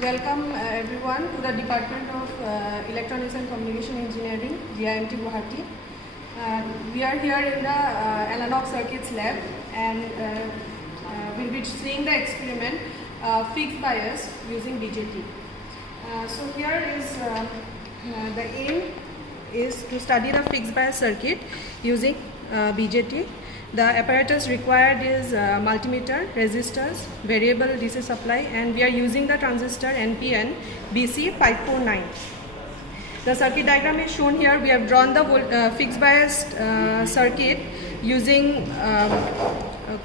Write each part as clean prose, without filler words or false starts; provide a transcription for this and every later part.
Welcome everyone to the Department of Electronics and Communication Engineering, GIMT Guwahati. We are here in the analog circuits lab and we'll be seeing the experiment fixed bias using BJT. So here is the aim is to study the fixed bias circuit using BJT. The apparatus required is multimeter, resistors, variable DC supply, and we are using the transistor NPN BC549. The circuit diagram is shown here. We have drawn the fixed bias circuit using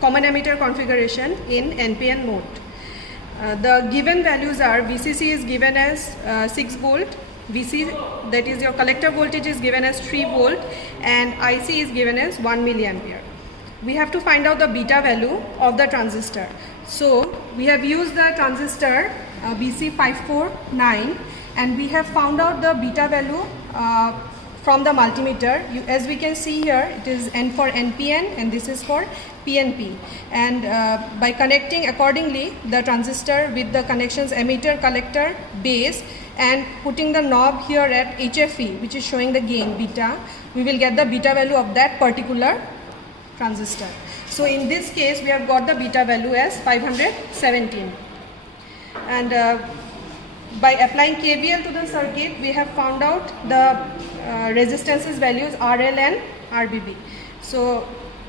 common emitter configuration in NPN mode. The given values are VCC is given as 6 volt, VC, that is your collector voltage, is given as 3 volt, and IC is given as 1 milliampere. We have to find out the beta value of the transistor. So we have used the transistor BC549 and we have found out the beta value from the multimeter. As we can see here, it is N for NPN and this is for PNP. And by connecting accordingly the transistor with the connections emitter, collector, base, and putting the knob here at HFE, which is showing the gain beta, we will get the beta value of that particular transistor. So in this case we have got the beta value as 517, and by applying KVL to the circuit we have found out the resistances values RL and RBB. So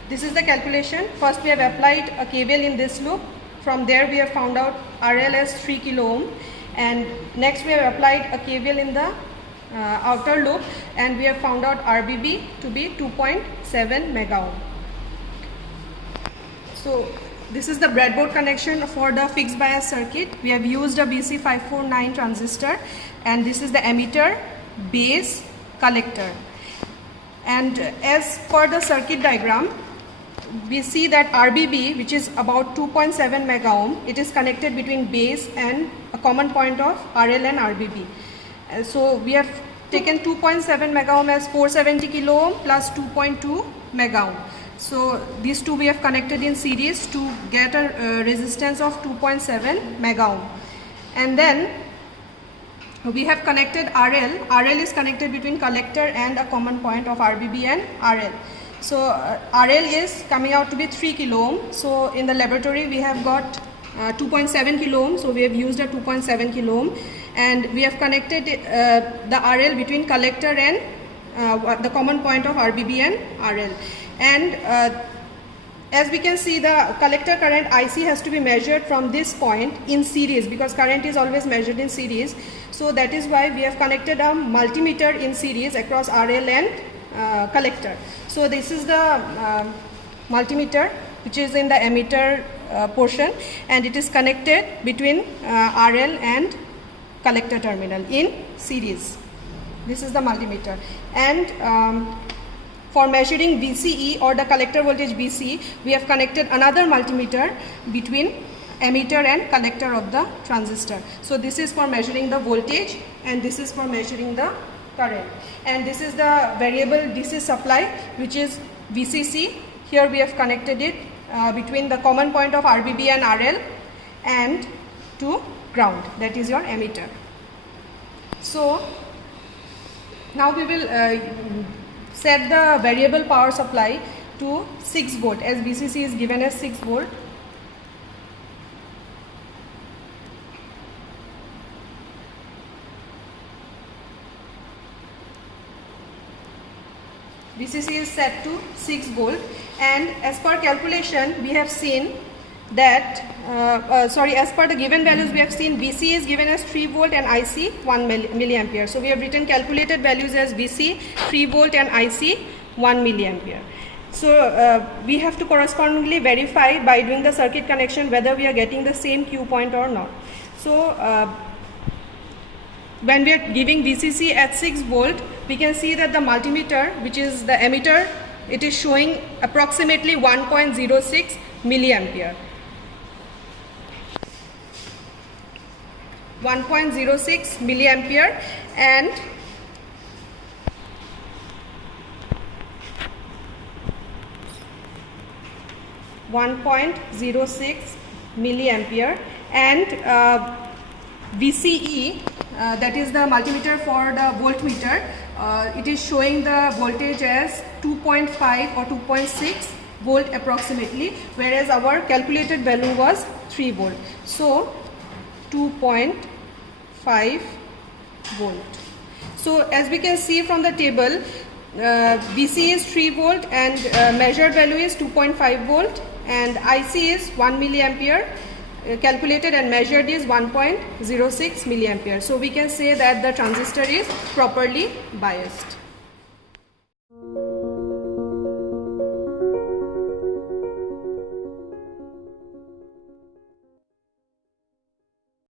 this is the calculation. First we have applied a KVL in this loop. From there we have found out RL as 3 kilo ohm, and next we have applied a KVL in the outer loop and we have found out RBB to be 2.7 mega ohm. So this is the breadboard connection for the fixed bias circuit. We have used a BC549 transistor, and this is the emitter, base, collector. And as per the circuit diagram, we see that RBB, which is about 2.7 mega ohm, it is connected between base and a common point of RL and RBB. So we have taken 2.7 mega ohm as 470 kilo ohm plus 2.2 mega ohm. So these two we have connected in series to get a resistance of 2.7 mega ohm. And then we have connected RL. RL is connected between collector and a common point of RBB and RL. So RL is coming out to be 3 kilo ohm. So in the laboratory we have got 2.7 kilo ohm. So we have used a 2.7 kilo ohm, and we have connected the RL between collector and the common point of RBB and RL. And as we can see, the collector current IC has to be measured from this point in series, because current is always measured in series. So that is why we have connected a multimeter in series across RL and collector. So this is the multimeter which is in the emitter portion, and it is connected between RL and collector terminal in series. This is the multimeter. And for measuring VCE or the collector voltage BC, we have connected another multimeter between emitter and collector of the transistor. So this is for measuring the voltage and this is for measuring the current. And this is the variable DC supply, which is VCC. Here we have connected it between the common point of RBB and RL and to ground, that is your emitter. So now we will set the variable power supply to 6 volt, as VCC is given as 6 volt. VCC is set to 6 volt, and as per calculation we have seen that as per the given values we have seen VC is given as 3 volt and IC 1 milliampere. So we have written calculated values as VC 3 volt and IC 1 milliampere. So we have to correspondingly verify by doing the circuit connection whether we are getting the same Q point or not. So when we are giving VCC at 6 volt, we can see that the multimeter, which is the emitter, it is showing approximately 1.06 milliampere. 1.06 milliampere, and $1.06 milliampere, and VCE, that is the multimeter for the voltmeter, it is showing the voltage as 2.5 or 2.6 volt approximately, whereas our calculated value was 3 volt. So 2.5 volt. So as we can see from the table, VC is 3 volt and measured value is 2.5 volt, and IC is 1 milliampere. Calculated and measured is 1.06 milliampere. So we can say that the transistor is properly biased.